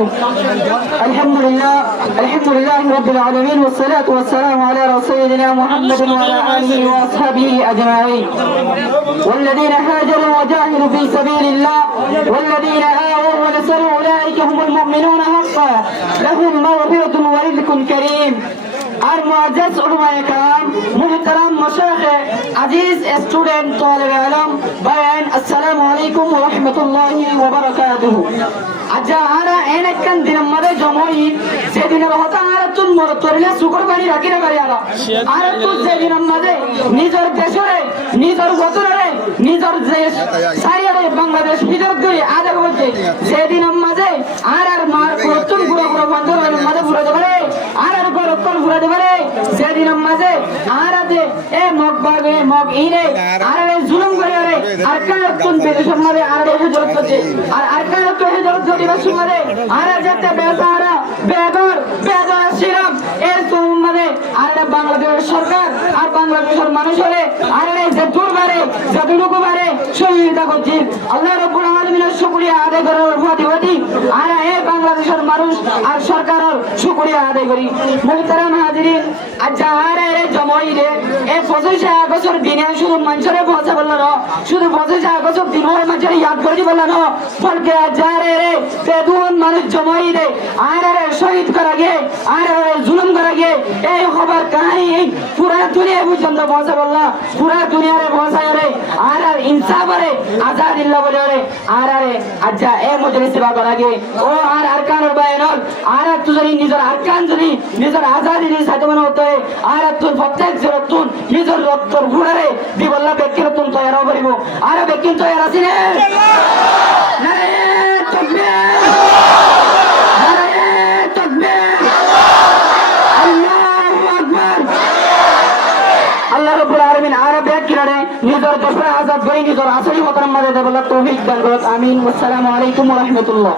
وبركاته. الحمد لله رب العالمين والصلاة والسلام على رسولنا محمد وعلى آله وأصحابه أجمعين والذين هاجروا وجاهدوا في سبيل الله والذين آووا ونصروا أولئك هم المؤمنون حقا لهم مغفرة ورزق كريم. আর মুআজ্জাজ উলামায়ে কেরাম, মুহতারাম মাশায়েখ, আজিজ স্টুডেন্ট, তালেবে ইলম, বায়ান, আসসালামু আলাইকুম ওয়া রাহমাতুল্লাহি ওয়া বারাকাতুহু। আজ আরা এনেকান দিন মধ্যে জমই সেদিনের কথা আর তুন মর তরিয়া সুকর বাড়ি রাখি না বাড়ি আলা আর তুন সেদিন মধ্যে নিজের দেশরে নিজের বতরে নিজের দেশ সাইরে বাংলাদেশ হিজরত করে আদা করতে সেদিন মধ্যে আর মার প্রতুন গুড়া গুড়া বন্ধর মধ্যে পুরো দেবে আর গরকল পুরো দেবে সেদিন মধ্যে আর দে এ মগ বাগে মগ ইরে আর জুলুম করে রে আর কাল তুন দেশের মধ্যে আর হিজরত করতে আর কাল তো হিজরত দিবস মধ্যে আর যেতে বেসারা বেদর শিরাম এর মধ্যে আর বাংলাদেশের সরকার আর বাংলাদেশের মানুষের আর যে দুর্বারে যতটুকু বারে সহযোগিতা করছি আল্লাহ রাব্বুল আলামিনের শুকরিয়া আদায় করার প্রতিবাদী আর এই বাংলাদেশের মানুষ আর সরকারের শুকরিয়া আদায় করি। মুহতারাম হাজিরিন, আজ আর এই জমাইরে এই 25 আগস্টের দিনে শুধু মানুষের পৌঁছা বলল না, শুধু 25 আগস্টের দিন হয় মানুষের ইয়াদ করে বলল না, বলকে আজ আর এই বেদুন মানুষ জমাইরে আর শহীদ করা গে আর জুলুম করা গে এই খবর কাহিনী পুরা দুনিয়া পর্যন্ত পৌঁছা বলল, পুরা দুনিয়ারে পৌঁছায় রে আর ইনসাফ রে আজাদিল্লাহ বলে রে আর আজ এই মজলিস সেবা করা গে ও আর আরকানুল বায়ান আর তুই নিজের আরকান যদি নিজের আজাদির সাথে মনে হতে আর তুই প্রত্যেক জরতুন নিজের রক্তর ঘুরে দিবল্লা ব্যক্তির তুন তৈরি করিব আর ব্যক্তি তৈরি আছি রে নারে তাকবীর নারে তাকবীর আল্লাহু আকবার। আল্লাহ রাব্বুল আলামিন আর ব্যক্তিরে নিজের দেশের আজাদ করে নিজের আসলি মতার মধ্যে দেবল্লা তৌফিক দান করুন। আমিন। আসসালামু আলাইকুম ওয়া রাহমাতুল্লাহ।